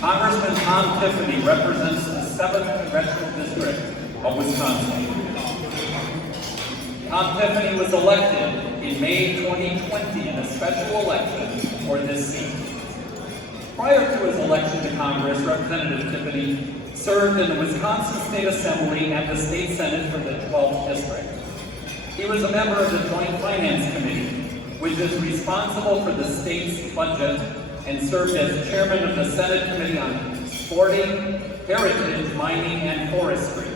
Congressman Tiffany represents the 7th Congressional District of Wisconsin. Tiffany was elected in May 2020 in a special election for this seat. Prior to his election to Congress, Representative Tiffany served in the Wisconsin State Assembly and the State Senate for the 12th District. He was a member of the Joint Finance Committee, which is responsible for the state's budget, and served as chairman of the Senate Committee on Sporting, Heritage, Mining, and Forestry.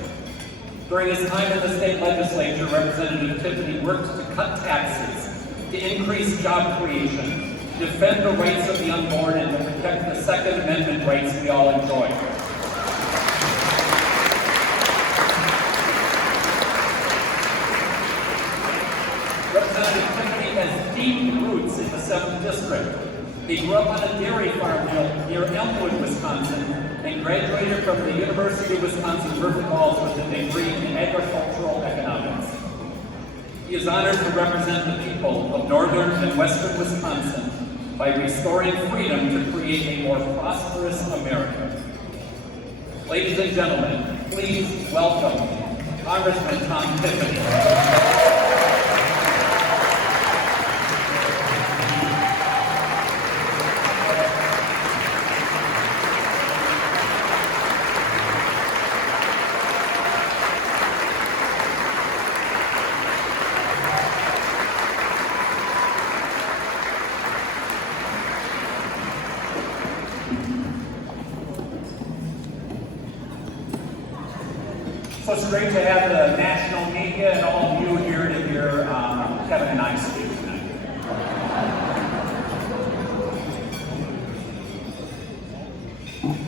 During his time in the state legislature, Representative Tiffany worked to cut taxes, to increase job creation, defend the rights of the unborn, and to protect the Second Amendment rights we all enjoy. Representative Tiffany has deep roots in the 7th District. He grew up on a dairy farm near Elmwood, Wisconsin, and graduated from the University of Wisconsin-River Falls with a degree in agricultural economics. He is honored to represent the people of northern and western Wisconsin by restoring freedom to create a more prosperous America. Ladies and gentlemen, please welcome Congressman Tiffany. So it's great to have the national media and all of you here to hear Kevin and I speak tonight.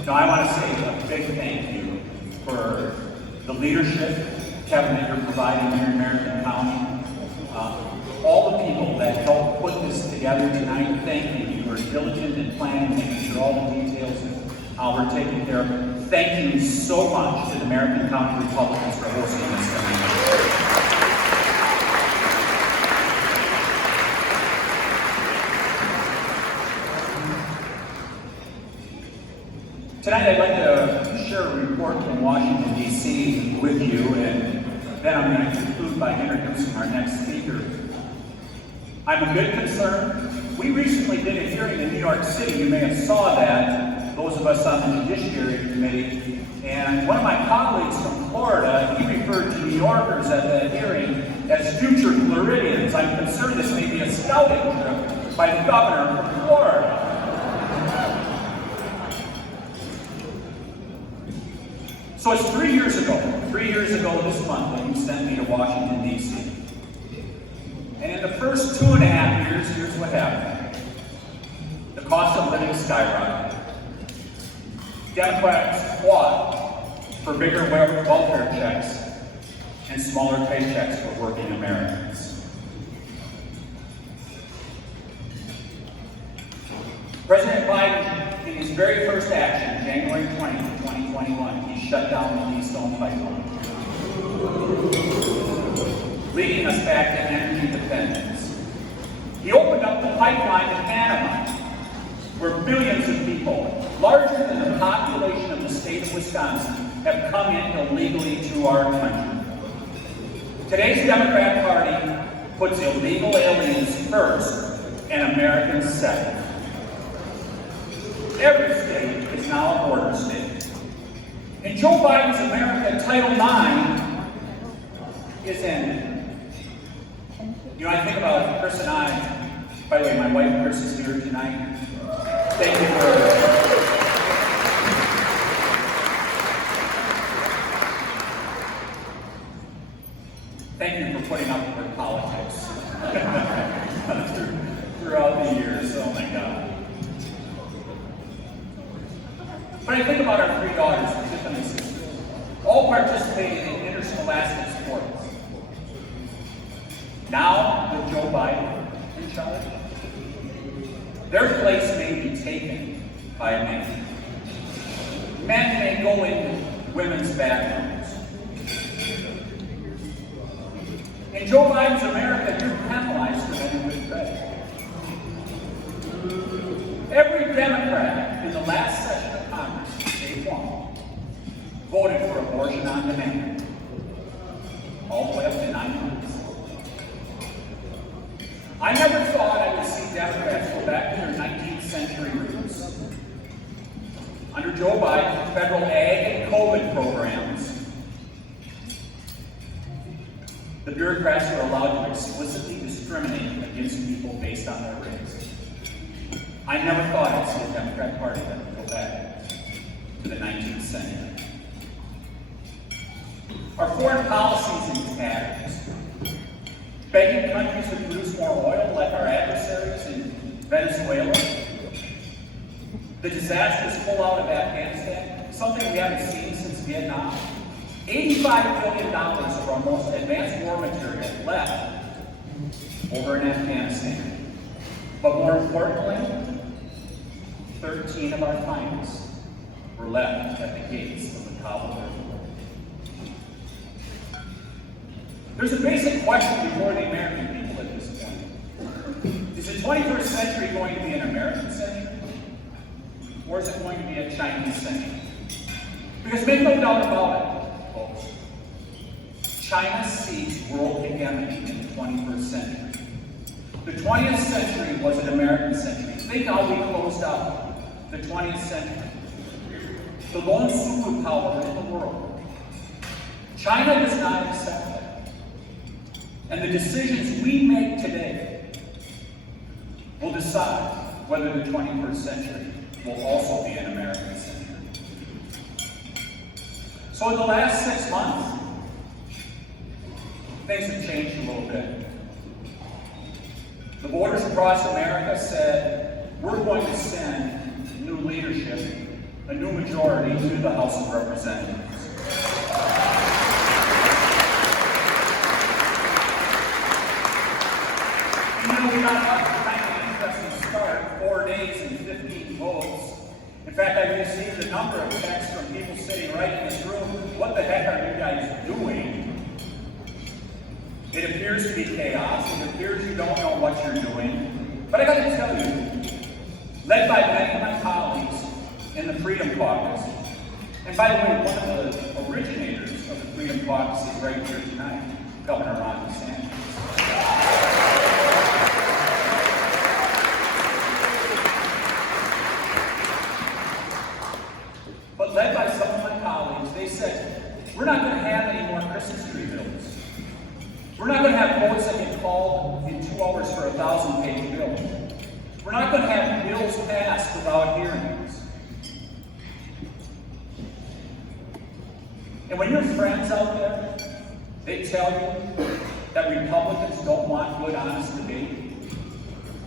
Now, I want to say a big thank you for the leadership, Kevin, that you're providing here in Marion County. All the people that helped put this together tonight, thank you. You were diligent in planning, making sure all the details were taken care of. Thank you so much to the Marion County Republicans for hosting this event. Tonight I'd like to share a report from Washington, D.C. with you, and then I'm going to conclude by introducing our next speaker. I'm a bit concerned. We recently did a hearing in New York City. You may have saw that, those of us on the Judiciary Committee. And one of my colleagues from Florida, he referred to New Yorkers at that hearing as future Floridians. I'm concerned this may be a scouting trip by the governor from Florida. So it's 3 years ago this month when you sent me to Washington, D.C. And in the first 2.5 years, here's what happened. The cost of living skyrocketed. Democrats fought for bigger welfare checks and smaller paychecks for working Americans. President Biden, in his very first action, January 20th, 2021, he shut down the Keystone Pipeline, leading us back to energy dependence. He opened up the pipeline to Panama, where billions of people, larger than the population of the state of Wisconsin, have come in illegally to our country. Today's Democrat Party puts illegal aliens first and Americans second. Every state is now a border state. In Joe Biden's America, Title IX is ended. You know, I think about Chris and I. By the way, my wife Chris is here tonight. Thank you for putting up with politics throughout the years. Oh my God. But I think about our 3 daughters, Tiffany and sisters, all participating in interscholastic sports. Now, with Joe Biden in charge, their place may be taken by a man. Men may go into women's bathrooms. In Joe Biden's America, you're penalized for having good credit. Every Democrat in the last session of Congress on demand, all the way up to 9 months. I never thought I would see Democrats go back to their 19th century roots. Under Joe Biden, federal ag and COVID programs, the bureaucrats were allowed to explicitly discriminate against people based on their race. I never thought I'd see a Democrat Party that would go back to the 19th century. Our foreign policies in tatters, begging countries to produce more oil like our adversaries in Venezuela, the disastrous pullout of Afghanistan, something we haven't seen since Vietnam, $85 billion of our most advanced war material left over in Afghanistan. But more importantly, 13 of our finest were left at the gates of the Kabul airport. There's a basic question before the American people at this point. Is the 21st century going to be an American century? Or is it going to be a Chinese century? Because make no doubt about it, folks, China seeks world hegemony in the 21st century. The 20th century was an American century. Think how we closed out the 20th century. The lone superpower in the world. China does not accept that. And the decisions we make today will decide whether the 21st century will also be an American century. So in the last 6 months, things have changed a little bit. The voters across America said, we're going to send new leadership, a new majority to the House of Representatives. We got off to kind of an interesting start, 4 days and 15 votes. In fact, I received a number of texts from people sitting right in this room. What the heck are you guys doing? It appears to be chaos. It appears you don't know what you're doing. But I got to tell you, led by many of my colleagues in the Freedom Caucus, and by the way, one of the originators of the Freedom Caucus is right here tonight, Governor Ron DeSantis. Led by some of my colleagues, they said, we're not going to have any more Christmas tree bills. We're not going to have votes that get called in 2 hours for a 1,000-page bill. We're not going to have bills passed without hearings. And when your friends out there, they tell you that Republicans don't want good, honest debate,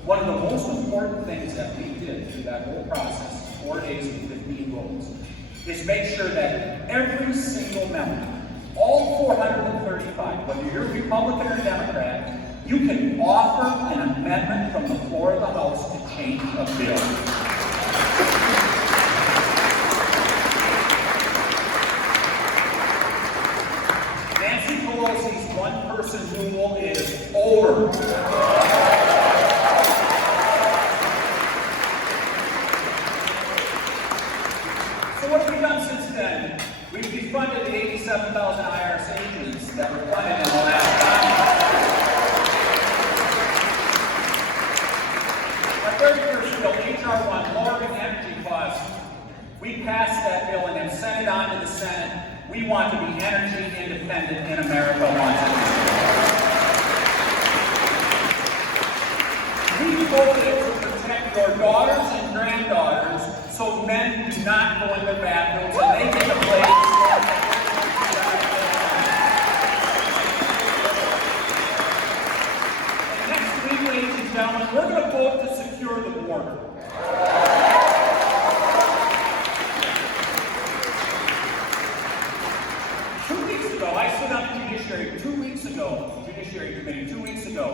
one of the most important things that we did through that whole process, 4 days and 15 votes, is make sure that every single member, all 435, whether you're Republican or Democrat, you can offer an amendment from the floor of the House to change a bill. Nancy Pelosi's one-person rule is over. So what have we done since then? We've defunded the 87,000 IRS agents that were funded in the last time. Our third first bill, H.R. 1, lowering energy costs. We passed that bill and then sent it on to the Senate. We want to be energy independent in America once again. We voted to protect your daughters and granddaughters so men do not go in their bathrooms and they get a place. And next week, ladies and gentlemen, we're going to vote to secure the border. 2 weeks ago, I stood on the Judiciary 2 weeks ago, Judiciary Committee 2 weeks ago.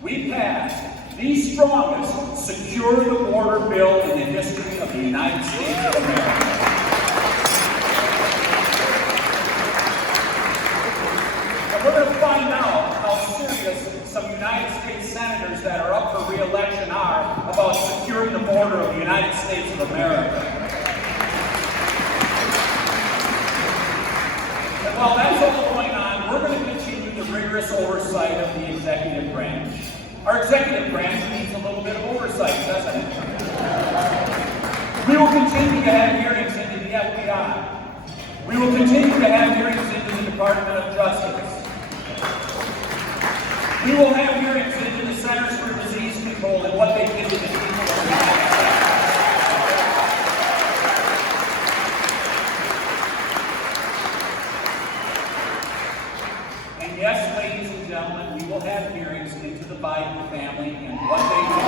We passed the strongest secure the border bill in the history of the United States of America. And we're going to find out how serious some United States senators that are up for re-election are about securing the border of the United States of America. while that's all going on, we're going to continue the rigorous oversight of the executive branch. Our executive branch needs a little bit of oversight, doesn't it? We will continue to have hearings into the FBI. We will continue to have hearings into the Department of Justice. We will have hearings into the Centers for Disease Control and what they did to the people of the United States. And yes, ladies and gentlemen, we will have hearings into the Biden family and what they did.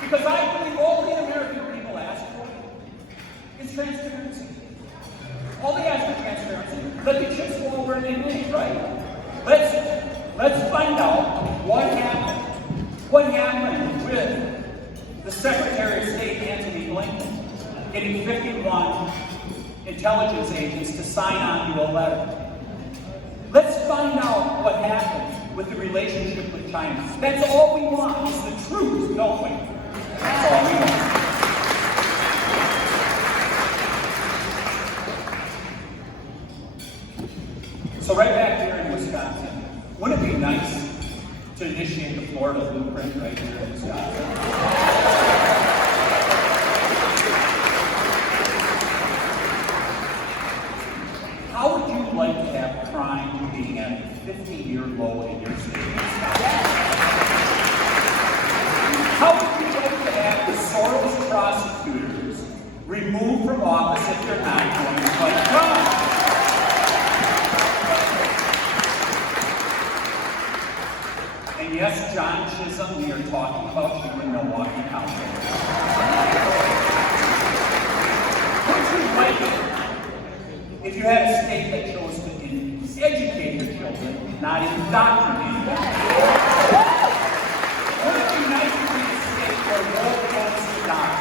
Because I believe all the American people ask for is transparency. All they ask for transparency. Let the chips fall where they may, right? Let's find out what happened. What happened with the Secretary of State, Antony Blinken, getting 51 intelligence agents to sign on to a letter. Let's find out what happened with the relationship with China. That's all we want is the truth, don't we? That's all we want. So right back here in Wisconsin, wouldn't it be nice to initiate the Florida blueprint right here in Wisconsin? How would you like to have crime being at a 50-year low in your state of Wisconsin? How would you like to have the Soros prosecutors removed from office if they're not going to fight crime? And yes, John Chisholm, we are talking about you in Milwaukee County. Would you like it if you had a state that chose to educate your children, not indoctrinate them? Would it be nice to be a state where war goes to die?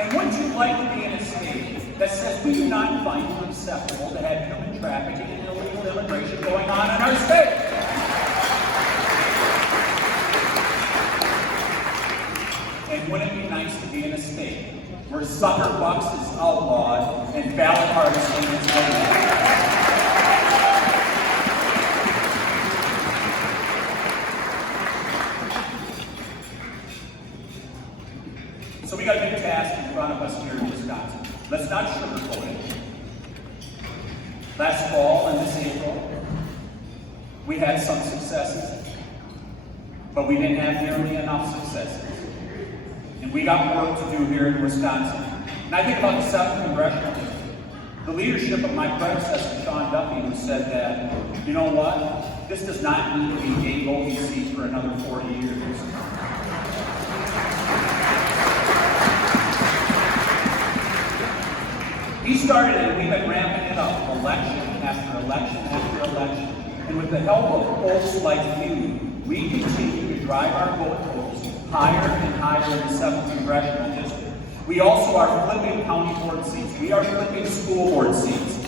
And would you like to be in a state that says we do not find it acceptable to have human trafficking and illegal immigration going on in our state? And wouldn't it be nice to be in a state where sucker bucks is outlawed and ballot harvesting is legal? So we got a big task in front of us here in Wisconsin. Let's not sugarcoat it. Last fall and this April, we had some successes, but we didn't have nearly enough successes. And we got work to do here in Wisconsin. And I think about the 7th Congressional District. The leadership of my predecessor, Sean Duffy, who said that, you know what, this does not need to be Dave Ovi's seat for another 40 years. He started it, and we've been ramping it up, election after election after election. And with the help of folks like you, we continue to drive our vote totals higher and higher in the 7th Congressional District. We also are flipping county board seats. We are flipping school board seats.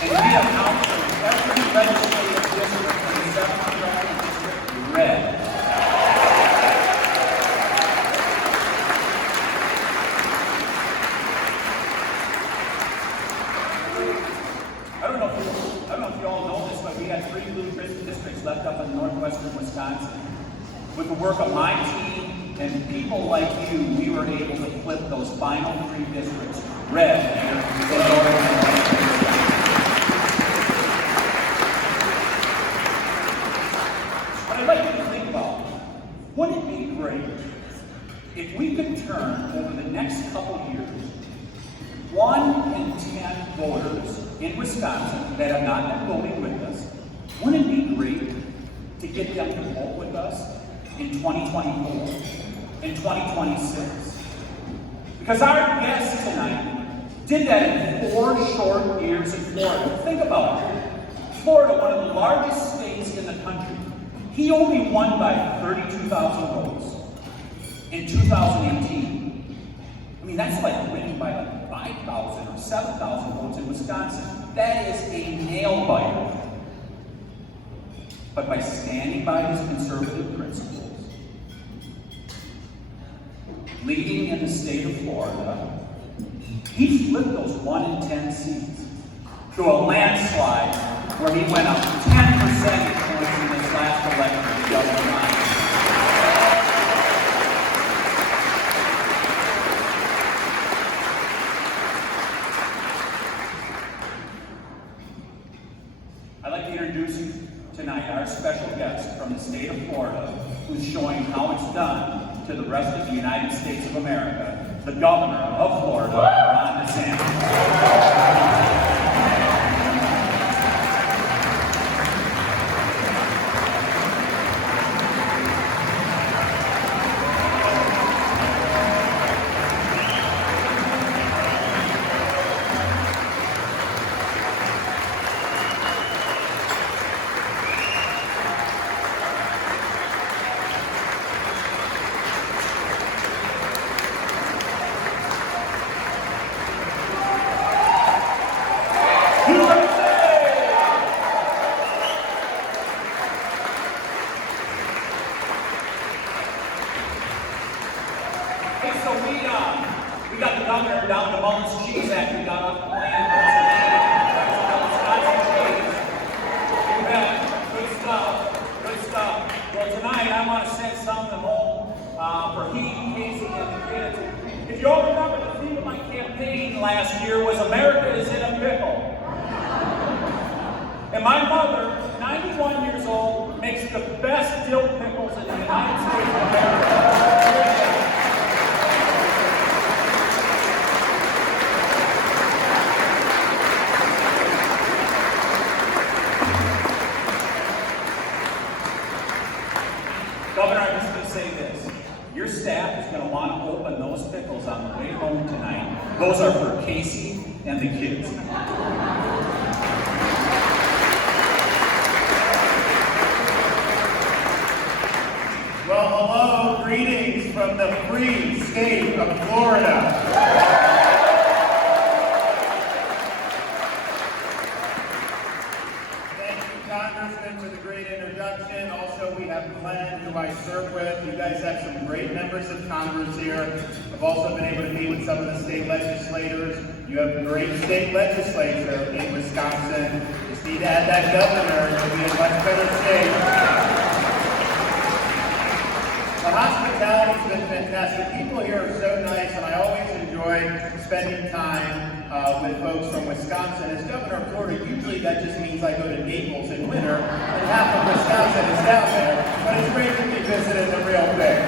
And we have counted every legislative district in the 7th Congressional District red. I don't know if you all know this, but we had 3 blue districts left up in northwestern Wisconsin. With the work of my team and people like you, we were able to flip those final 3 districts red here in northern Wisconsin. But I'd like you to think about, wouldn't it be great if we could turn over the next couple years 1 in 10 voters in Wisconsin that have not been voting with us? Wouldn't it be great to get them to vote with us in 2024, in 2026? Because our guest tonight did that in 4 short years in Florida. Think about it. Florida, one of the largest states in the country, he only won by 32,000 votes in 2018. I mean, that's like winning by like 5,000 or 7,000 votes in Wisconsin. That is a nail biter. But by standing by his conservative principles, leading in the state of Florida, he flipped those 1 in 10 seats to a landslide where he went up 10 percentage points in this last election to Governor Ryan. I'd like to introduce you tonight our special guest from the state of Florida, who's showing how it's done to the rest of the United States of America, the governor of Florida, Ron DeSantis. We got the governor down to Mullins Cheese after we got off the plane. Good stuff, good stuff. Well, tonight I want to send something home for he, Casey, and the kids. If you all remember, the theme of my campaign last year was America is in a pickle. And my mother, 91 years old, makes the best dill pickles in the United States of America. Governor, I'm just going to say this. Your staff is going to want to open those pickles on the way home tonight. Those are for Casey and the kids. Well, hello, greetings from the free state of Florida. Congressman, for the great introduction. Also, we have Glenn, who I serve with. You guys have some great members of Congress here. I've also been able to meet with some of the state legislators. You have a great state legislature in Wisconsin. Just need to add that governor to be in much better shape. The hospitality's been fantastic. People here are so nice, and I always enjoy spending time with folks from Wisconsin. As governor of Florida, usually that just means I go to Naples in winter, and half of Wisconsin is down there, but it's great to be visiting the real thing.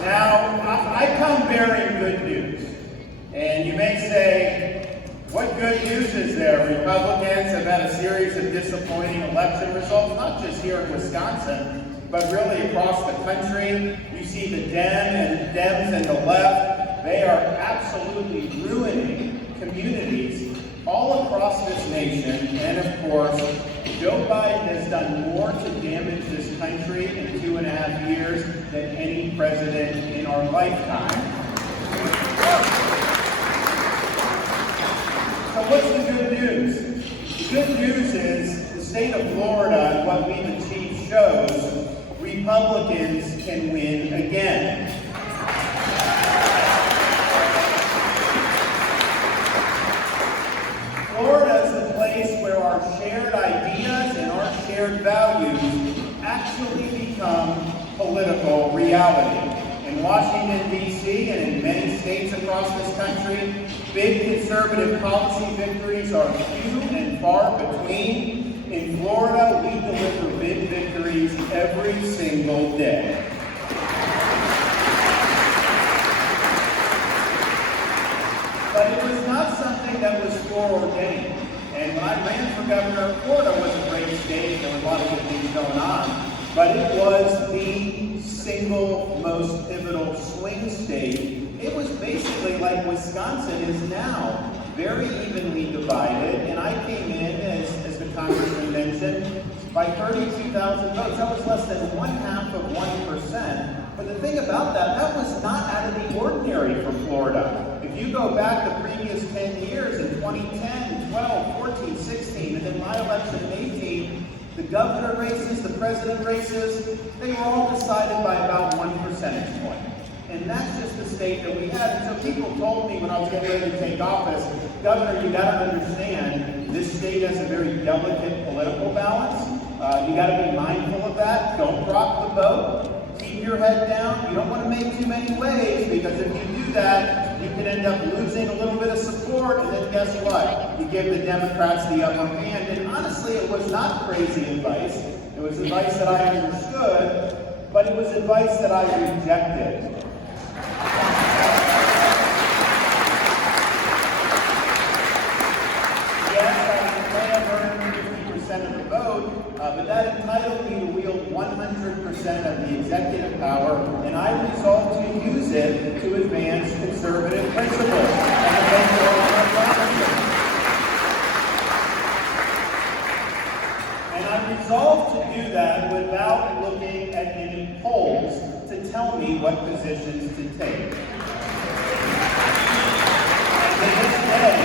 Now, I come bearing good news, and you may say, what good news is there? Republicans have had a series of disappointing election results, not just here in Wisconsin, but really across the country. You see the Dems and the left. They are absolutely ruining communities all across this nation. And of course, Joe Biden has done more to damage this country in 2.5 years than any president in our lifetime. So what's the good news? The good news is the state of Florida and what we've achieved shows Republicans can win again. Florida is the place where our shared ideas and our shared values actually become political reality. In Washington, D.C., and in many states across this country, big conservative policy victories are few and far between. In Florida, we deliver big victories every single day. But it was not something that was foreordained. And when I ran for governor of Florida, it was a great state. There were a lot of good things going on. But it was the single most pivotal swing state. It was basically like Wisconsin is now, very evenly divided. And I came in, as the Congressman mentioned, by 32,000 votes. That was less than 0.5%. But the thing about that was not out of the ordinary for Florida. If you go back the previous 10 years, in 2010, 12, 14, 16, and then my election in 18, the governor races, the president races, they were all decided by about 1 percentage point. And that's just the state that we had. And so people told me when I was getting ready to take office, Governor, you got to understand, this state has a very delicate political balance. You got to be mindful of that. Don't rock the boat. Keep your head down. You don't want to make too many waves, because if you do that, you can end up losing a little bit of support, and then guess what? You give the Democrats the upper hand. And honestly, it was not crazy advice. It was advice that I understood, but it was advice that I rejected. Of the vote, but that entitled me to wield 100% of the executive power, and I resolved to use it to advance conservative principles and defend our promises. And I resolved to do that without looking at any polls to tell me what positions to take. And to this day,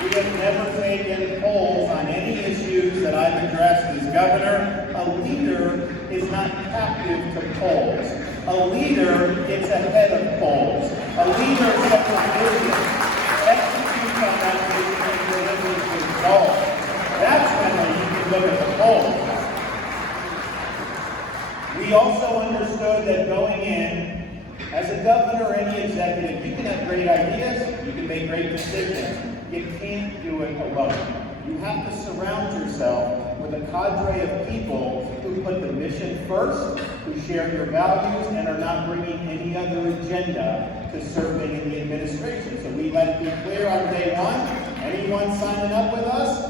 we have never taken polls on any issues that I've addressed as governor. A leader is not captive to polls. A leader gets ahead of polls. A leader sets a vision, executes on that vision, and delivers results. That's when you can look at the polls. We also understood that going in, as a governor or any executive, you can have great ideas, you can make great decisions. You can't do it alone. You have to surround yourself with a cadre of people who put the mission first, who share your values, and are not bringing any other agenda to serving in the administration. So we let it be clear on day one, anyone signing up with us,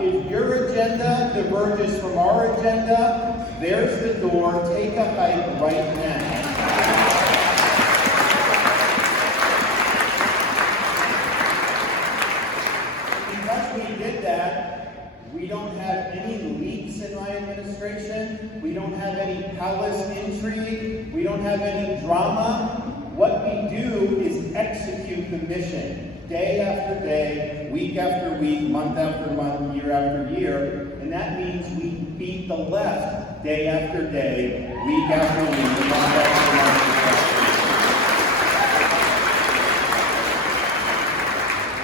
if your agenda diverges from our agenda, there's the door. Take a hike right now. We don't have any leaks in my administration. We don't have any palace intrigue. We don't have any drama. What we do is execute the mission day after day, week after week, month after month, year after year. And that means we beat the left day after day, week after week, month after month.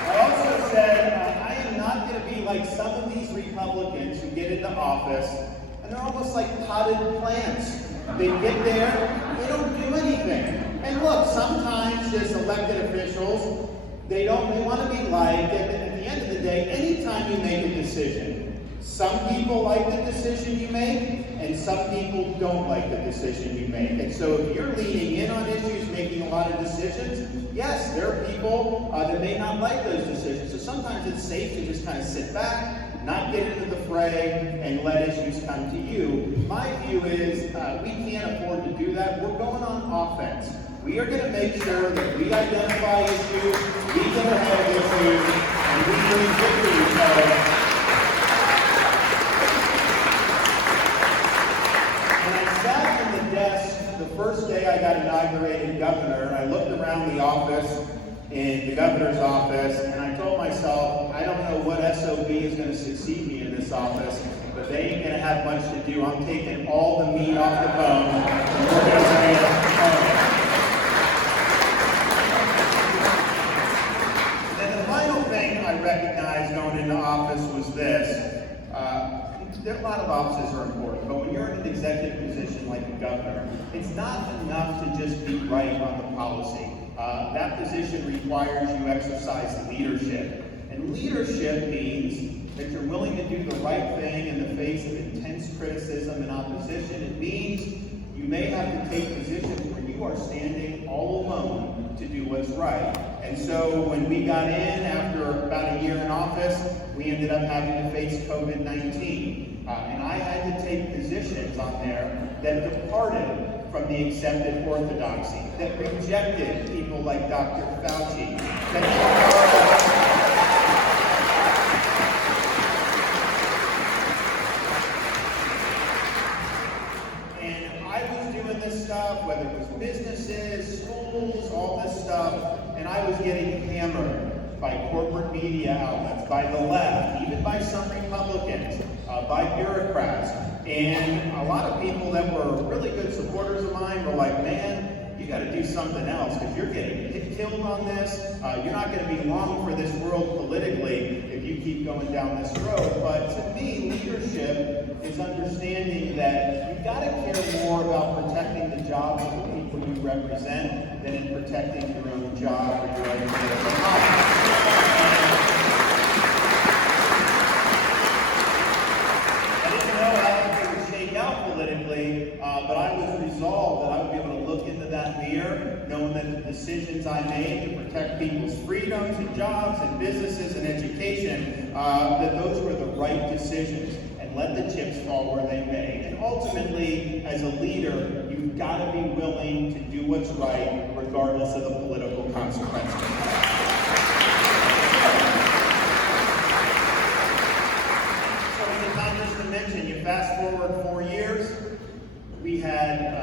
I also said, I am not going to be like some of these Republicans who get into office, and they're almost like potted plants. They get there, they don't do anything. And look, sometimes as elected officials, they want to be liked, and at the end of the day, anytime you make a decision, some people like the decision you make, and some people don't like the decision you make. And so if you're leaning in on issues, making a lot of decisions, yes, there are people that may not like those decisions. So sometimes it's safe to just kind of sit back, not get into the fray, and let issues come to you. My view is we can't afford to do that. We're going on offense. We are going to make sure that we identify issues, we get ahead of issues, and we bring victory to us. The first day I got inaugurated governor, and I looked around the office, in the governor's office, and I told myself, I don't know what SOB is going to succeed me in this office, but they ain't going to have much to do. I'm taking all the meat off the bone, and we're going to bring it home. And the final thing I recognized going into office was this. A lot of offices are important, but when you're in an executive position like a governor, it's not enough to just be right on the policy. That position requires you exercise leadership. And leadership means that you're willing to do the right thing in the face of intense criticism and opposition. It means you may have to take positions where you are standing all alone to do what's right. And so when we got in after about a year in office, we ended up having to face COVID-19. And I had to take positions on there that departed from the accepted orthodoxy, that rejected people like Dr. Fauci, and I was doing this stuff, whether it was businesses, schools, all this stuff, and I was getting hammered by corporate media outlets, by the left, even by some Republicans. by bureaucrats. And a lot of people that were really good supporters of mine were like, man, you got to do something else because you're getting killed on this. You're not going to be long for this world politically if you keep going down this road. But to me, leadership is understanding that you've got to care more about protecting the jobs of the people you represent than in protecting your own job or your own political office. I didn't know how it would shake out politically, but I was resolved that I would be able to look into that mirror, knowing that the decisions I made to protect people's freedoms and jobs and businesses and education, that those were the right decisions, and let the chips fall where they may. And ultimately, as a leader, you've got to be willing to do what's right, regardless of the political consequences. Congressman mentioned, you fast forward 4 years, we had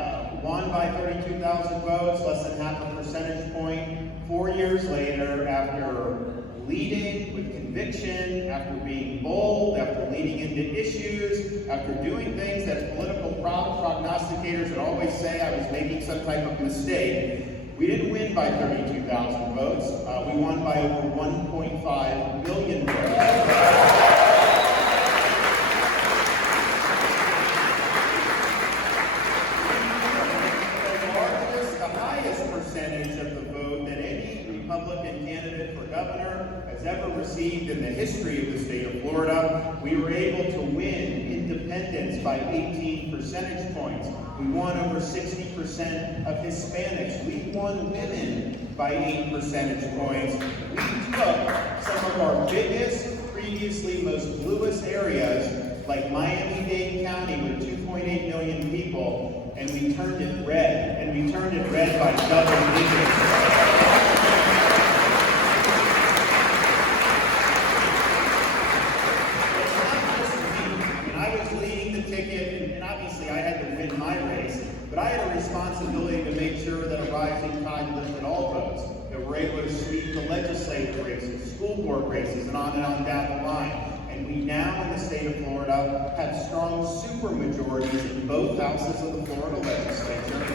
won by 32,000 votes, less than half a percentage point. 4 years later, after leading with conviction, after being bold, after leading into issues, after doing things that political prognosticators would always say I was making some type of mistake, we didn't win by 32,000 votes. We won by over 1.5 million votes. Republican candidate for governor has ever received in the history of the state of Florida. We were able to win independents by 18 percentage points. We won over 60% of Hispanics. We won women by 8 percentage points. We took some of our biggest, previously most bluest areas, like Miami-Dade County with 2.8 million people, and we turned it red. And we turned it red by double digits. But I had a responsibility to make sure that a rising tide lifted all boats, that we're able to sweep the legislative races, school board races, and on down the line. And we now in the state of Florida have strong supermajorities in both houses of the Florida legislature.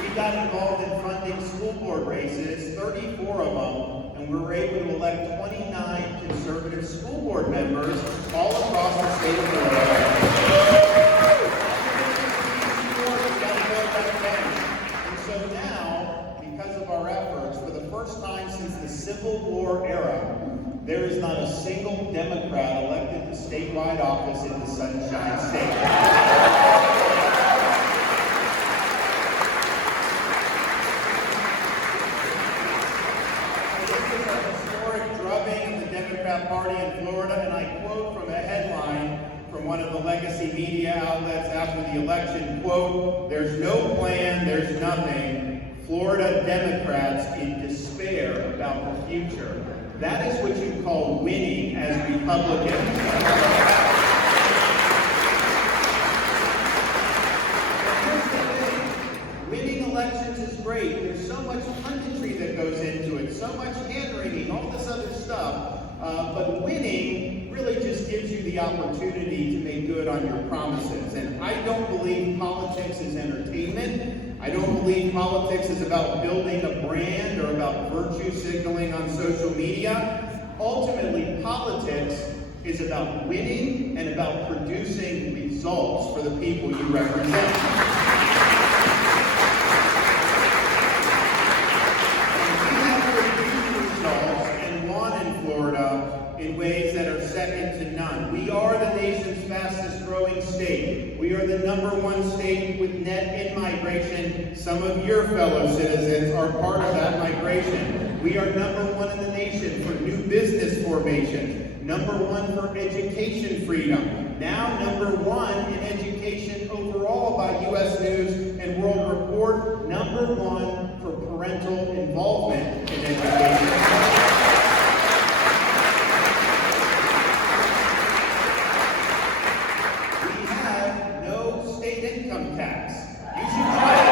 We got involved in funding school board races, 34 of them, and we were able to elect 29 conservative school board members all across the state of Florida. And so now, because of our efforts, for the first time since the Civil War era, there is not a single Democrat elected to statewide office in the Sunshine State. Party in Florida, and I quote from a headline from one of the legacy media outlets after the election, quote, "There's no plan, there's nothing. Florida Democrats in despair about the future." That is what you call winning as Republicans. Winning elections is great. There's so much punditry that goes into it, so much hand-wringing, all this other stuff. But winning really just gives you the opportunity to make good on your promises. And I don't believe politics is entertainment. I don't believe politics is about building a brand or about virtue signaling on social media. Ultimately, politics is about winning and about producing results for the people you represent. In ways that are second to none. We are the nation's fastest growing state. We are the #1 state with net in-migration. Some of your fellow citizens are part of that migration. We are #1 in the nation for new business formation. #1 for education freedom. Now #1 in education overall by U.S. News and World Report. #1 for parental involvement in education. Income tax. You should try it.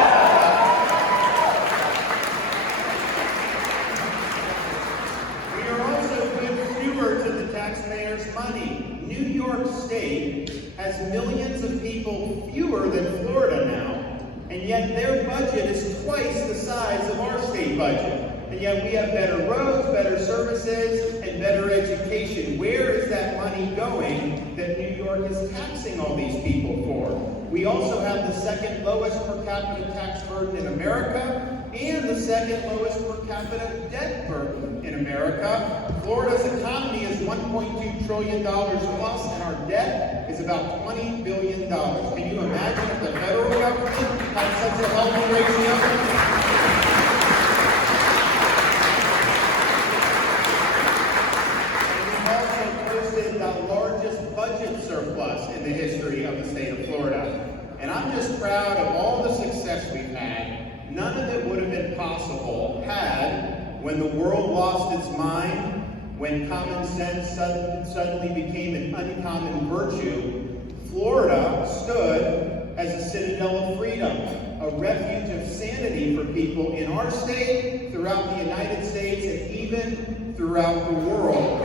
state has millions of people fewer than Florida now, and yet their budget is twice the size of our state budget. And yet we have better roads, better services, and better education. Where is that money going that New York is taxing all these people for? We also have the second lowest per capita tax burden in America and the second lowest per capita debt burden in America. Florida's economy is $1.2 trillion plus, and our debt is about $20 billion. Can you imagine if the federal government had such a healthy ratio? The largest budget surplus in the history of the state of Florida. And I'm just proud of all the success we've had. None of it would have been possible had, when the world lost its mind, when common sense suddenly became an uncommon virtue, Florida stood as a citadel of freedom, a refuge of sanity for people in our state, throughout the United States, and even throughout the world.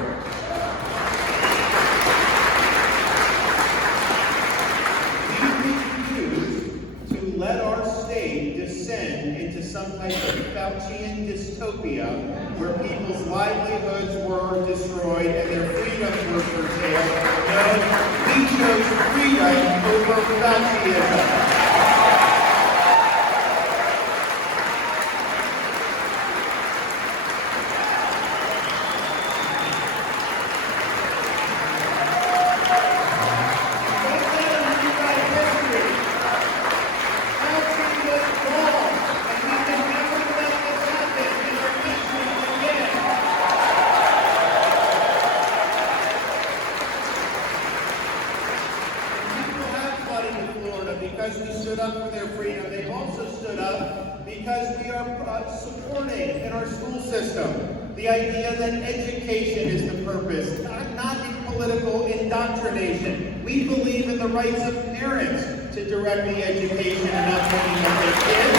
Let our state descend into some type of Faucian dystopia where people's livelihoods were destroyed and their freedoms were curtailed. No, we chose freedom over Fauciism. Because we stood up for their freedom. They've also stood up because we are supporting in our school system the idea that education is the purpose, not political indoctrination. We believe in the rights of parents to direct the education and upbringing of their kids.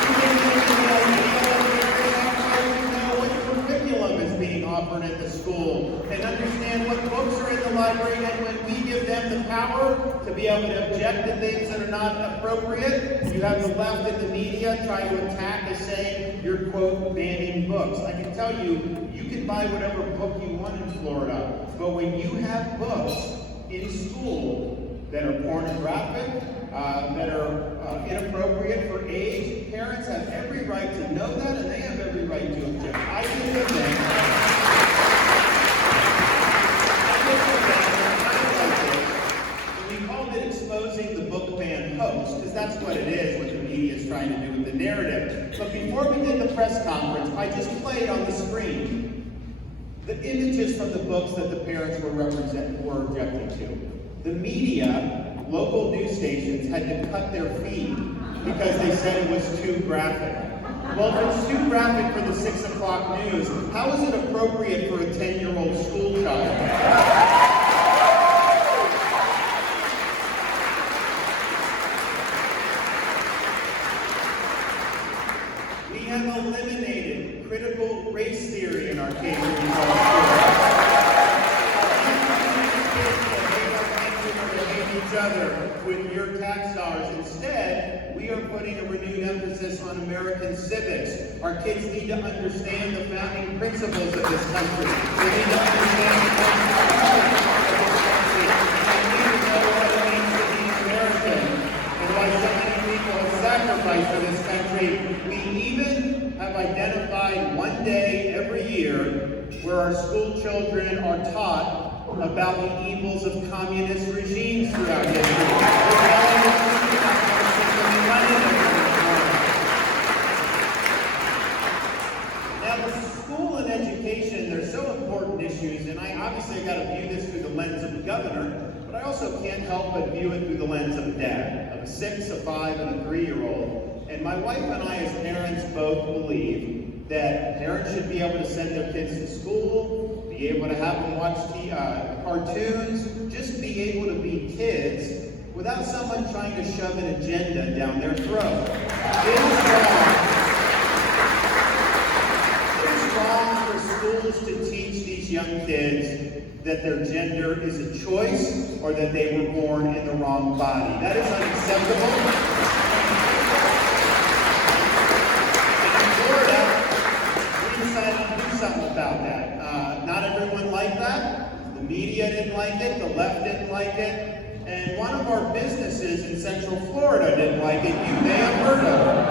We believe in the idea that parents to know what curriculum is being offered at the school and understand what books are in the library, and when we give them the power to be able to object to things that are not appropriate, you have the left and the media trying to attack as saying you're, quote, banning books. I can tell you, you can buy whatever book you want in Florida, but when you have books in school that are pornographic, that are inappropriate for age, parents have every right to know that, and they have every right to object. I think of them. We called it exposing the book ban hoax, because that's what it is, what the media is trying to do with the narrative. But before we did the press conference, I just played on the screen the images from the books that the parents were objecting to. The media, local news stations, had to cut their feed because they said it was too graphic. Well, if it's too graphic for the 6 o'clock news, how is it appropriate for a 10-year-old school child? We have eliminated critical race theory in our K-through 12 each other with your tax dollars. Instead, we are putting a renewed emphasis on American civics. Our kids need to understand the founding principles of this country. They need to understand the Constitution of this country. They need to know what it means to be American and why so many people have sacrificed for this country. We even have identified one day every year where our school children are taught about the evils of communist regimes throughout history. Now, the school and education, they're so important issues, and I obviously got to view this through the lens of the governor, but I also can't help but view it through the lens of a dad, of a 6, a 5, and a 3-year-old. And my wife and I, as parents, both believe that parents should be able to send their kids to school, be able to have them watch cartoons, just be able to be kids without someone trying to shove an agenda down their throat. It is wrong for schools to teach these young kids that their gender is a choice or that they were born in the wrong body. That is unacceptable. In Florida, we decided to do something about that. Not everyone liked that. The media didn't like it. The left didn't like it. And one of our businesses in Central Florida didn't like it. You may have heard of it.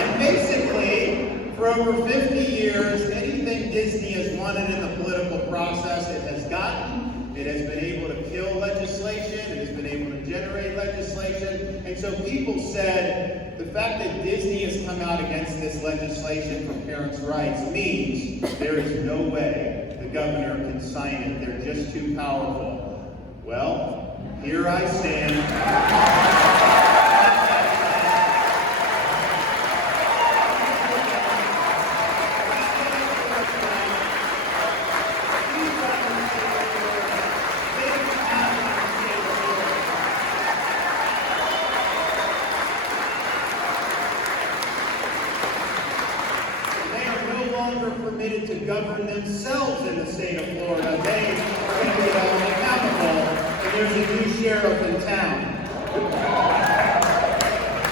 And basically, for over 50 years, anything Disney has wanted in the political process, it has gotten. It has been able to kill legislation. It has been able to generate legislation. And so people said, the fact that Disney has come out against this legislation for parents' rights means there is no way the governor can sign it. They're just too powerful. Well, here I stand. Permitted to govern themselves in the state of Florida. They are going to be held accountable, and there's a new sheriff in town.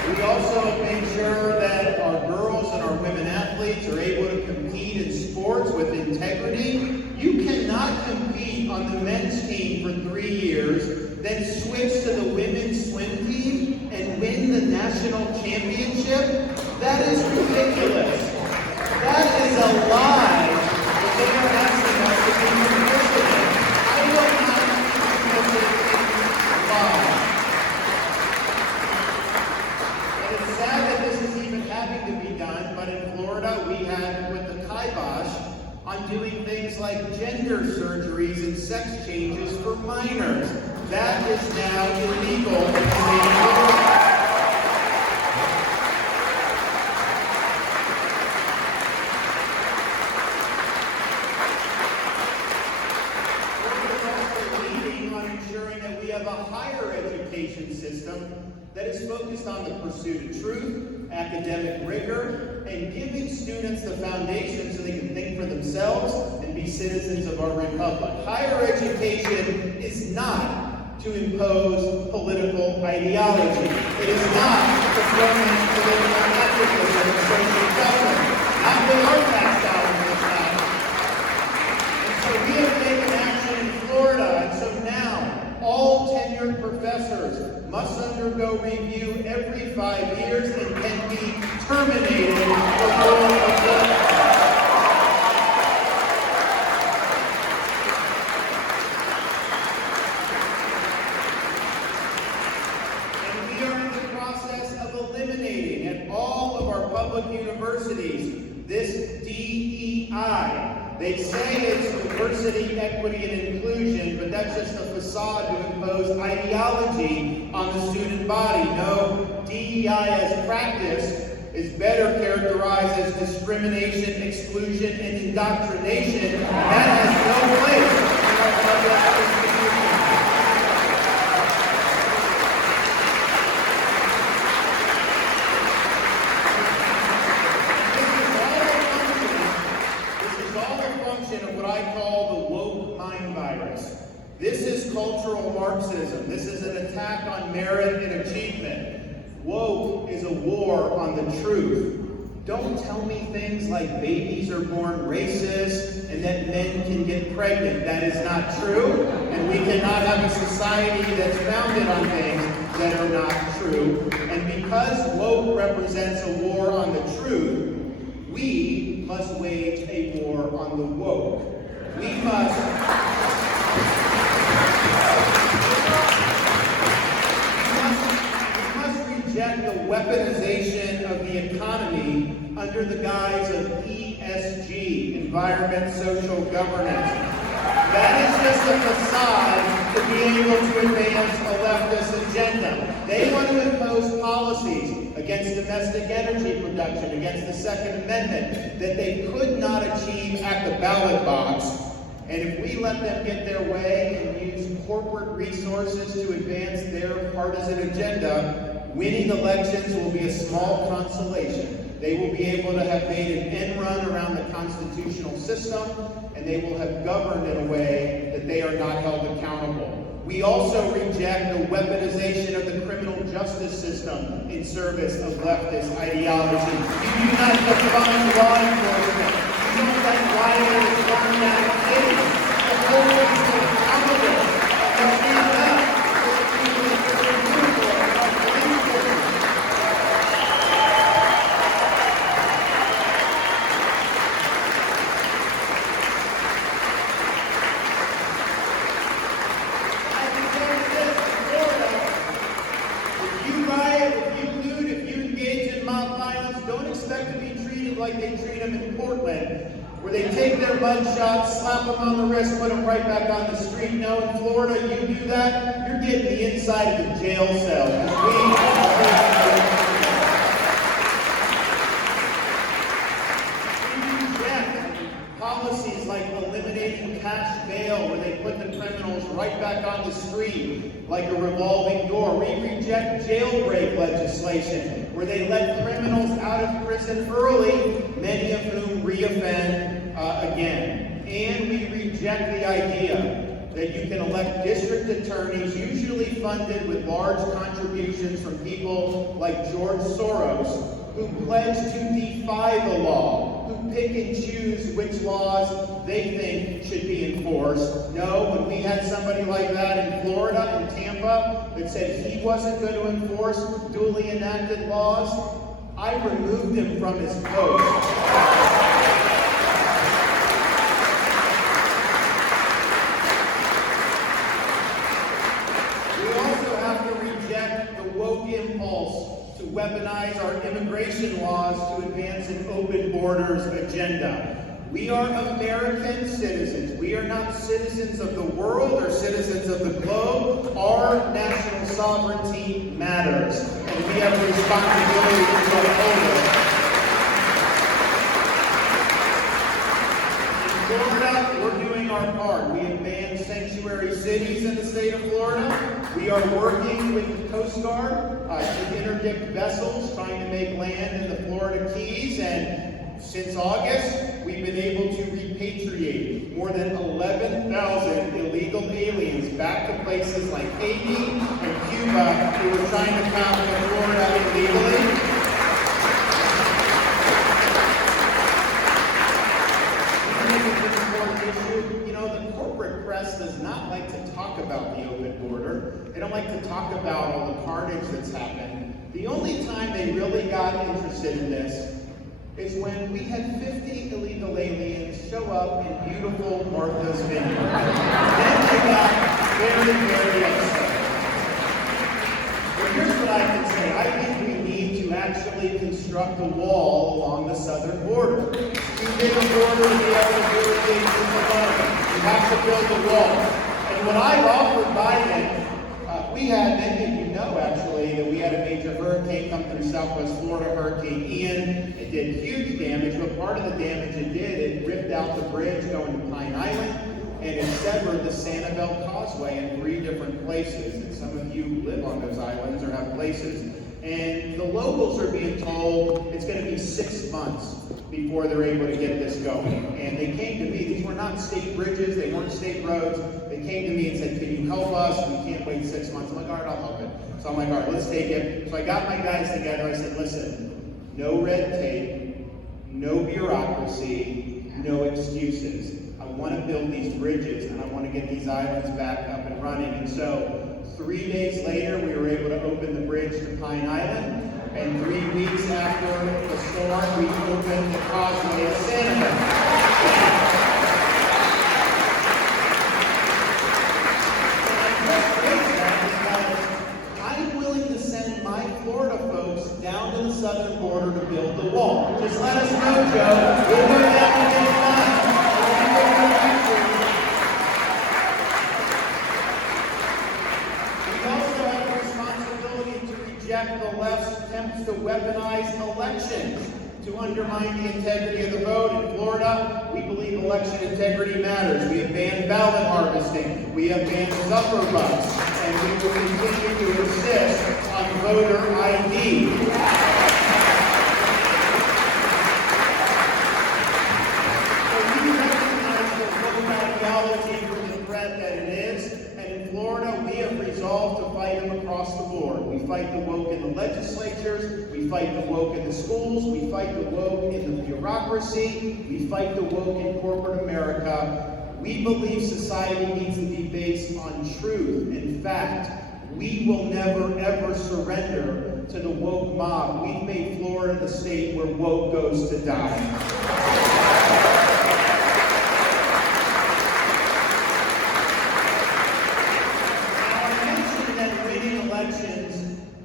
We also have made sure that our girls and our women athletes are able to compete in sports with integrity. You cannot compete on the men's team for 3 years, then switch to the women's swim team and win the national championship. That is ridiculous. That is a lie that they are asking us to be complicit in. I will not be complicit in lie. And it's sad that this is even having to be done, but in Florida we had put the kibosh on doing things like gender surgeries and sex changes for minors. That is now illegal in the state of Florida. System that is focused on the pursuit of truth, academic rigor, and giving students the foundation so they can think for themselves and be citizens of our republic. Higher education is not to impose political ideology. It is not to foment political activism and social justice. Not with our tax dollars this time. And so we have taken action in Florida, and so now all tenured professors must undergo review every 5 years and can be terminated before appointment. And we are in the process of eliminating at all of our public universities this DEI. They say it's diversity, equity, and inclusion, but that's just a facade to impose ideology on the student body. No, DEI as practice is better characterized as discrimination, exclusion, and indoctrination. And that has no place in our public institutions. Of what I call the woke mind virus. This is cultural Marxism. This is an attack on merit and achievement. Woke is a war on the truth. Don't tell me things like babies are born racist and that men can get pregnant. That is not true, and we cannot have a society that's founded on things that are not true. And because woke represents a war on the truth, we must wage a war on the woke. We must reject the weaponization of the economy under the guise of ESG, environment, social governance. That is just a facade to be able to advance a leftist agenda. They want to impose policies against domestic energy production, against the Second Amendment, that they could not achieve at the ballot box. And if we let them get their way and use corporate resources to advance their partisan agenda, winning elections will be a small consolation They will be able to have made an end run around the constitutional system, and they will have governed in a way that they are not held accountable. We also reject the weaponization of the criminal justice system in service of leftist ideology. You do not defund law enforcement. You don't let rioters run out of cities. The whole people accountable. And stand up. Like they treat them in Portland, where they take their mud shots, slap them on the wrist, put them right back on the street. No, in Florida, you do that, you're getting the inside of the jail cell. We reject policies like eliminating cash bail, where they put the criminals right back on the street like a revolving door. We reject jailbreak legislation, where they let criminals out of prison early, many of whom reoffend again. And we reject the idea that you can elect district attorneys, usually funded with large contributions from people like George Soros, who pledge to defy the law, who pick and choose which laws they think should be enforced. No, when we had somebody like that in Florida, in Tampa, that said he wasn't going to enforce duly enacted laws, I removed him from his post. We also have to reject the woke impulse to weaponize our immigration laws to advance an open borders agenda. We are American citizens. We are not citizens of the world or citizens of the globe. Our national sovereignty matters, and we have a responsibility to uphold it. In Florida, we're doing our part. We have banned sanctuary cities in the state of Florida. We are working with the Coast Guard to interdict vessels trying to make land in the Florida Keys, and since August, we've been able to repatriate more than 11,000 illegal aliens back to places like Haiti and Cuba who were trying to come to Florida illegally. You know, the corporate press does not like to talk about the open border. They don't like to talk about all the carnage that's happened. The only time they really got interested in this is when we had 50 illegal aliens show up in beautiful Martha's Vineyard. Then they got very, very upset. But here's what I can say. I think we need to actually construct a wall along the southern border. Too big a border to be able to irrigate people alone. We have to build a wall. And what I've offered Biden, we had, many of you know actually, that we had a major hurricane come through Southwest Florida, Hurricane Ian. It did huge damage, but part of the damage it did, it ripped out the bridge going to Pine Island, and it severed the Sanibel Causeway in 3 different places. And some of you live on those islands or have places. And the locals are being told it's going to be 6 months before they're able to get this going. And they came to me. These were not state bridges. They weren't state roads. They came to me and said, can you help us? We can't wait 6 months. I'm like, all right, I'll help it. So I'm like, all right, let's take it. So I got my guys together. I said, listen, no red tape, no bureaucracy, no excuses. I want to build these bridges, and I want to get these islands back up and running. And so 3 days later, we were able to open the bridge to Pine Island. And 3 weeks after the storm, we opened the causeway at Sanibel. I'm willing to send my Florida folks down to the southern border to build the wall. Just let us know, Joe. We'll go down and get it done. We also have a responsibility to reject the left's attempts to weaponize elections to undermine the integrity of the vote. In Florida, we believe election integrity matters. We have banned ballot harvesting. We have banned supper bucks. And we will continue to insist on voter ID. fight the woke in the schools, we fight the woke in the bureaucracy, we fight the woke in corporate America. We believe society needs to be based on truth. In fact, we will never ever surrender to the woke mob. We've made Florida the state where woke goes to die.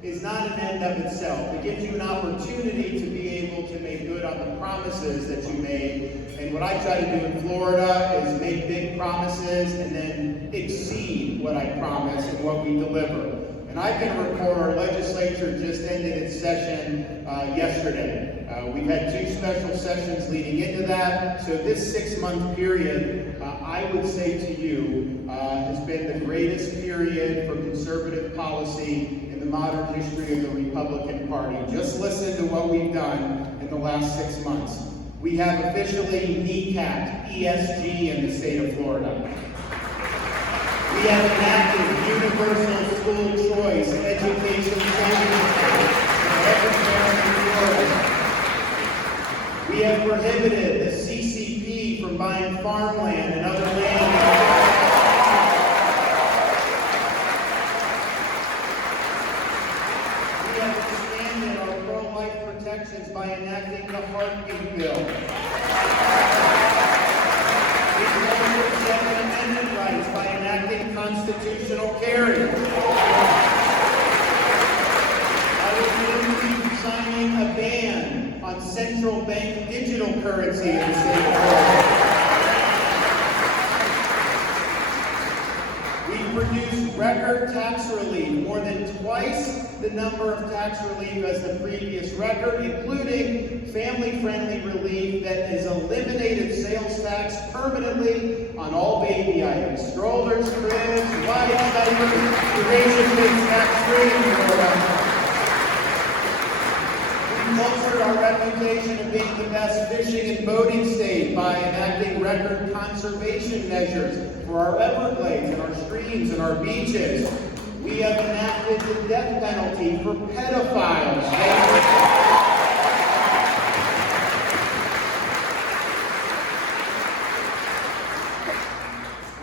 Is not an end of itself. It gives you an opportunity to be able to make good on the promises that you made. And what I try to do in Florida is make big promises and then exceed what I promise and what we deliver. And I can report our legislature just ended its session yesterday. We've had 2 special sessions leading into that. So this 6-month period, I would say to you, has been the greatest period for conservative policy in the modern history of the Republican Party. Just listen to what we've done in the last 6 months. We have officially kneecapped ESG in the state of Florida. We have enacted universal school choice education savings for every parent in Florida. We have prohibited the CCP from buying farmland and other land. By enacting the heartbeat bill. We promoted Second Amendment rights by enacting constitutional carry. I will soon be signing a ban on central bank digital currency in the state of Florida. We produced record tax relief, more than twice the number of tax relief as the previous record, including family-friendly relief that has eliminated sales tax permanently on all baby items, strollers, cribs, wipes, diapers, duration is tax-free in Florida. We bolstered our reputation of being the best fishing and boating state by enacting record conservation measures for our Everglades and our streams and our beaches. We have enacted the death penalty for pedophiles.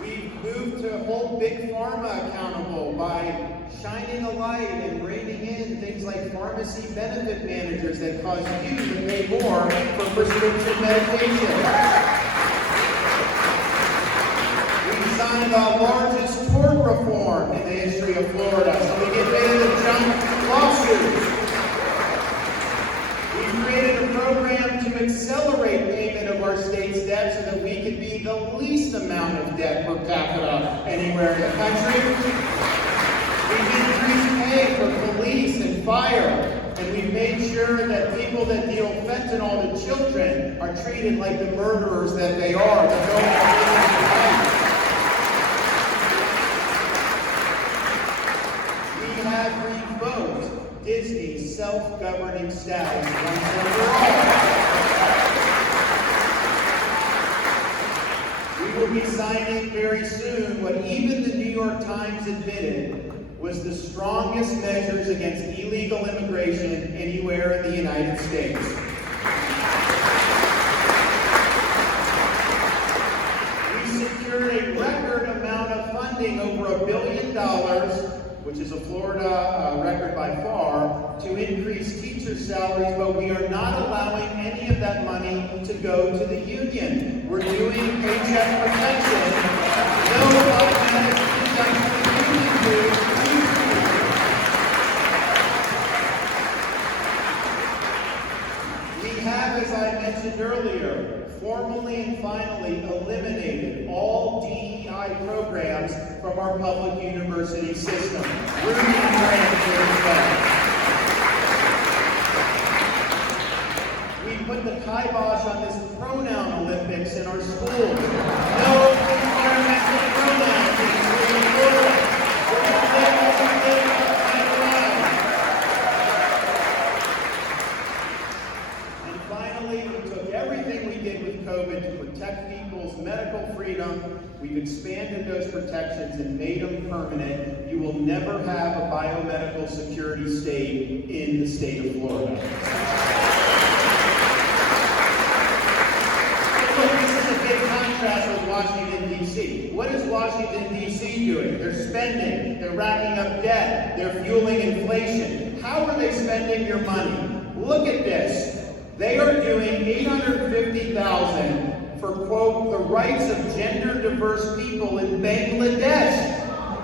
We've moved to hold Big Pharma accountable by shining a light and reining in things like pharmacy benefit managers that cause you to pay more for prescription medication. Signed the largest tort reform in the history of Florida, so we get rid of the junk lawsuits. We created a program to accelerate payment of our state's debt so that we could be the least amount of debt per capita anywhere in the country. We've increased pay for police and fire, and we've made sure that people that deal fentanyl to children are treated like the murderers that they are. That don't have revoked Disney's self-governing status once and for all. We will be signing very soon what even the New York Times admitted was the strongest measures against illegal immigration anywhere in the United States. We secured a record amount of funding, over $1 billion, which is a Florida record by far, to increase teacher salaries, but we are not allowing any of that money to go to the union. We're doing paycheck protection. No automatic deduction to union dues. We have, as I mentioned earlier, formally and finally eliminated all DEI programs from our public university system. We're we put the kibosh on this pronoun Olympics in our schools. No environmental pronouns in Florida. And finally, we took everything we did with COVID to protect people's medical freedom. We've expanded those protections and made them permanent. You will never have a biomedical security state in the state of Florida. Look, this is a big contrast with Washington, D.C. What is Washington, D.C. doing? They're spending, they're racking up debt, they're fueling inflation. How are they spending your money? Look at this. They are doing $850,000 for, quote, the rights of gender diverse people in Bangladesh.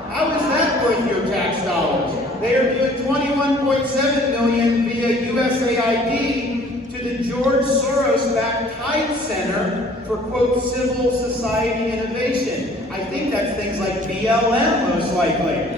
How is that worth your tax dollars? They are doing $21.7 million via USAID to the George Soros-backed Hyde Center for, quote, civil society innovation. I think that's things like BLM, most likely.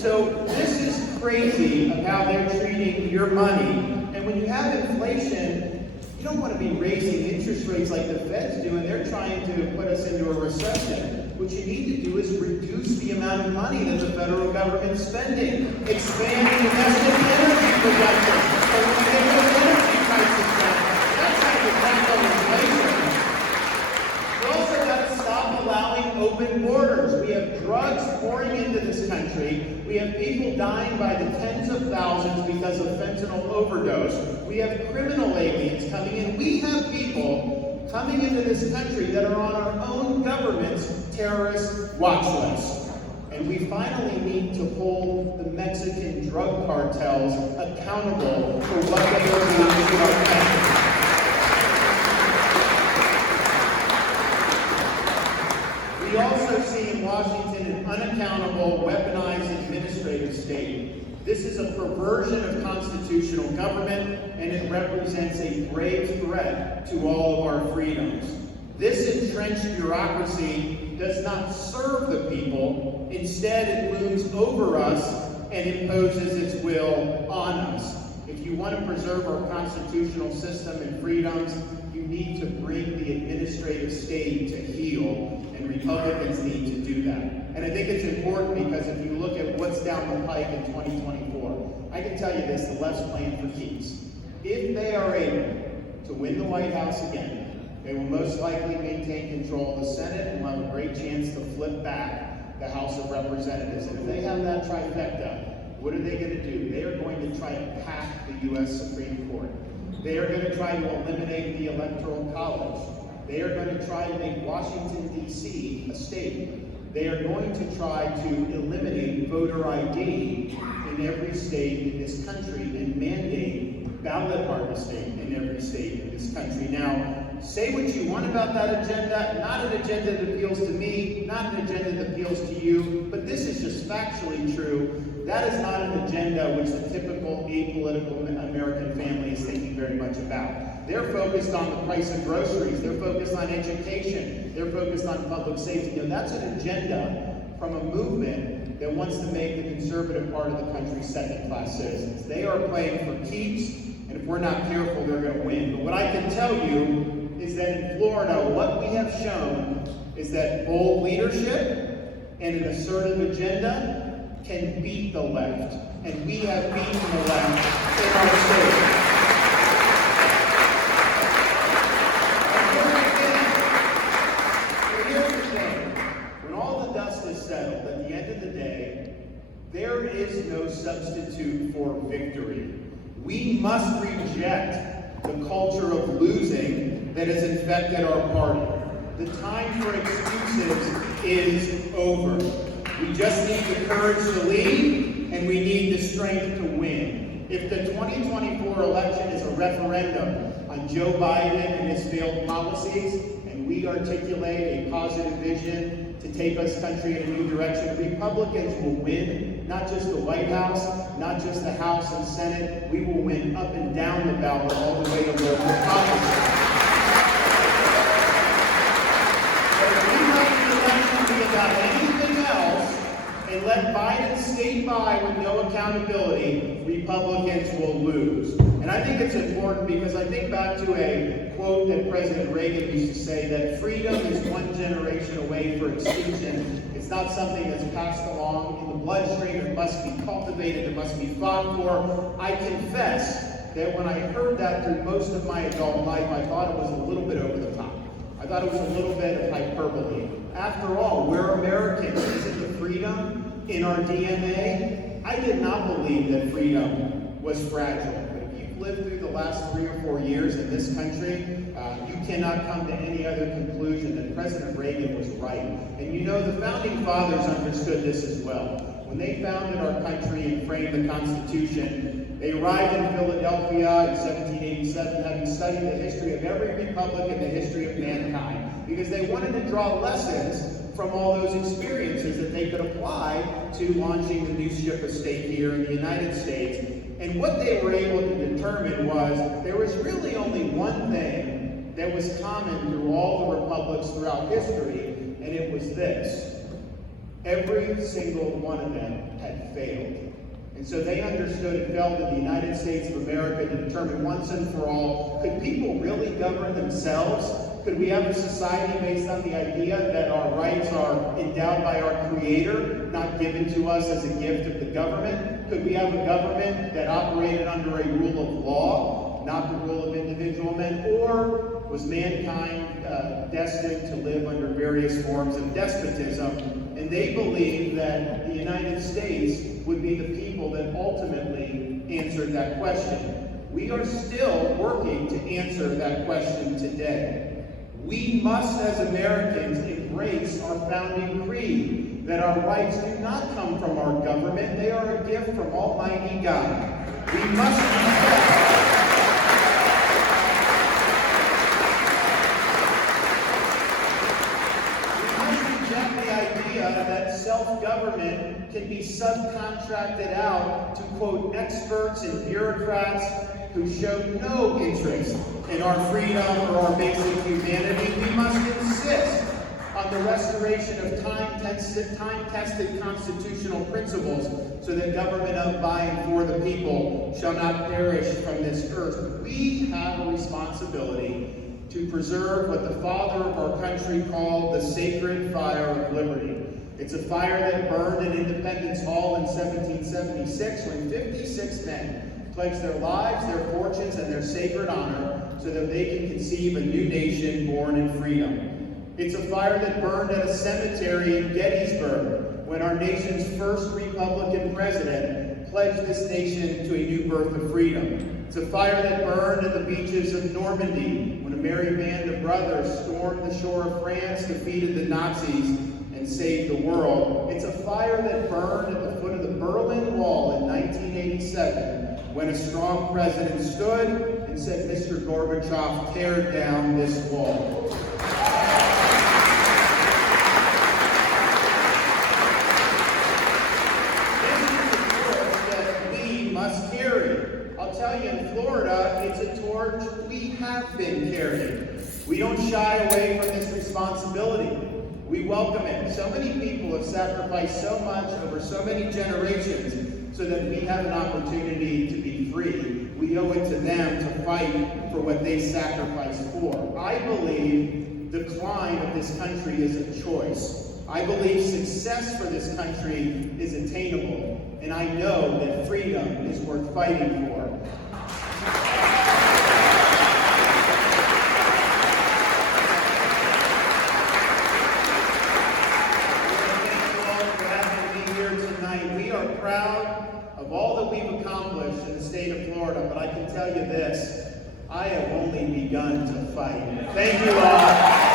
So this is crazy of how they're treating your money. And when you have inflation, you don't want to be raising interest rates like the Fed's doing. They're trying to put us into a recession. What you need to do is reduce the amount of money that the federal government's spending. Expand the domestic energy production. So when you get those energy prices down, that's how you tackle inflation. We also got to stop allowing open borders. We have drugs pouring into this country. We have people dying by the tens of thousands because of fentanyl overdose. We have criminal aliens coming in. We have people coming into this country that are on our own government's terrorist watch list. And we finally need to hold the Mexican drug cartels accountable for what they are doing to our country. We also see in Washington an unaccountable, weaponized administrative state. This is a perversion of constitutional government, and it represents a grave threat to all of our freedoms. This entrenched bureaucracy does not serve the people. Instead, it looms over us and imposes its will on us. If you want to preserve our constitutional system and freedoms, you need to bring the administrative state to heel, and Republicans need to do that. And I think it's important because if you look at what's down the pike in 2024, I can tell you this, the left's playing for keeps. If they are able to win the White House again, they will most likely maintain control of the Senate and will have a great chance to flip back the House of Representatives. And if they have that trifecta, what are they going to do? They are going to try to pack the U.S. Supreme Court. They are going to try to eliminate the Electoral College. They are going to try to make Washington, D.C. a state. They are going to try to eliminate voter ID in every state in this country and mandate ballot harvesting in every state in this country. Now, say what you want about that agenda, not an agenda that appeals to me, not an agenda that appeals to you, but this is just factually true. That is not an agenda which the typical apolitical American family is thinking very much about. They're focused on the price of groceries. They're focused on education. They're focused on public safety. Now, that's an agenda from a movement that wants to make the conservative part of the country second-class citizens. They are playing for keeps, and if we're not careful, they're going to win. But what I can tell you is that in Florida, what we have shown is that bold leadership and an assertive agenda can beat the left. And we have beaten the left in our state. Settled, at the end of the day, there is no substitute for victory. We must reject the culture of losing that has infected our party. The time for excuses is over. We just need the courage to lead, and we need the strength to win. If the 2024 election is a referendum on Joe Biden and his failed policies, and we articulate a positive vision to take us country in a new direction, Republicans will win, not just the White House, not just the House and Senate. We will win up and down the ballot all the way to local Congress. But if we let the election be about anything else and let Biden skate by with no accountability, Republicans will lose. And I think it's important because I think back to a quote that President Reagan used to say, that freedom is one generation away for extinction. It's not something that's passed along in the bloodstream. It must be cultivated. It must be fought for. I confess that when I heard that through most of my adult life, I thought it was a little bit over the top. I thought it was a little bit of hyperbole. After all, we're Americans. Isn't the freedom in our DNA? I did not believe that freedom was fragile. But if you've lived through the last 3 or 4 years in this country, you cannot come to any other conclusion that President Reagan was right. And you know, the founding fathers understood this as well. When they founded our country and framed the Constitution, they arrived in Philadelphia in 1787, having studied the history of every republic and the history of mankind, because they wanted to draw lessons from all those experiences that they could apply to launching the new ship of state here in the United States. And what they were able to determine was there was really only one thing that was common through all the republics throughout history, and it was this. Every single one of them had failed. And so they understood it fell to the United States of America to determine once and for all, could people really govern themselves? Could we have a society based on the idea that our rights are endowed by our Creator, not given to us as a gift of the government? Could we have a government that operated under a rule of law, not the rule of individual men? Or was mankind destined to live under various forms of despotism? And they believed that the United States would be the people that ultimately answered that question. We are still working to answer that question today. We must, as Americans, embrace our founding creed, that our rights do not come from our government, they are a gift from Almighty God. We must reject the idea that self-government can be subcontracted out to, quote, experts and bureaucrats who show no interest in our freedom or our basic humanity. We must insist on the restoration of time-tested constitutional principles so that government of, by, and for the people shall not perish from this earth. We have a responsibility to preserve what the father of our country called the sacred fire of liberty. It's a fire that burned in Independence Hall in 1776 when 56 men pledged their lives, their fortunes, and their sacred honor so that they can conceive a new nation born in freedom. It's a fire that burned at a cemetery in Gettysburg when our nation's first Republican president pledged this nation to a new birth of freedom. It's a fire that burned at the beaches of Normandy when a merry band of brothers stormed the shore of France, defeated the Nazis, and saved the world. It's a fire that burned at the foot of the Berlin Wall in 1987 when a strong president stood and said, "Mr. Gorbachev, tear down this wall." This is a torch that we must carry. I'll tell you, in Florida, it's a torch we have been carrying. We don't shy away from this responsibility. We welcome it. So many people have sacrificed so much over so many generations so that we have an opportunity to be free. We owe it to them to fight for what they sacrificed for. I believe the decline of this country is a choice. I believe success for this country is attainable. And I know that freedom is worth fighting for. Proud of all that we've accomplished in the state of Florida, but I can tell you this, I have only begun to fight. Thank you all.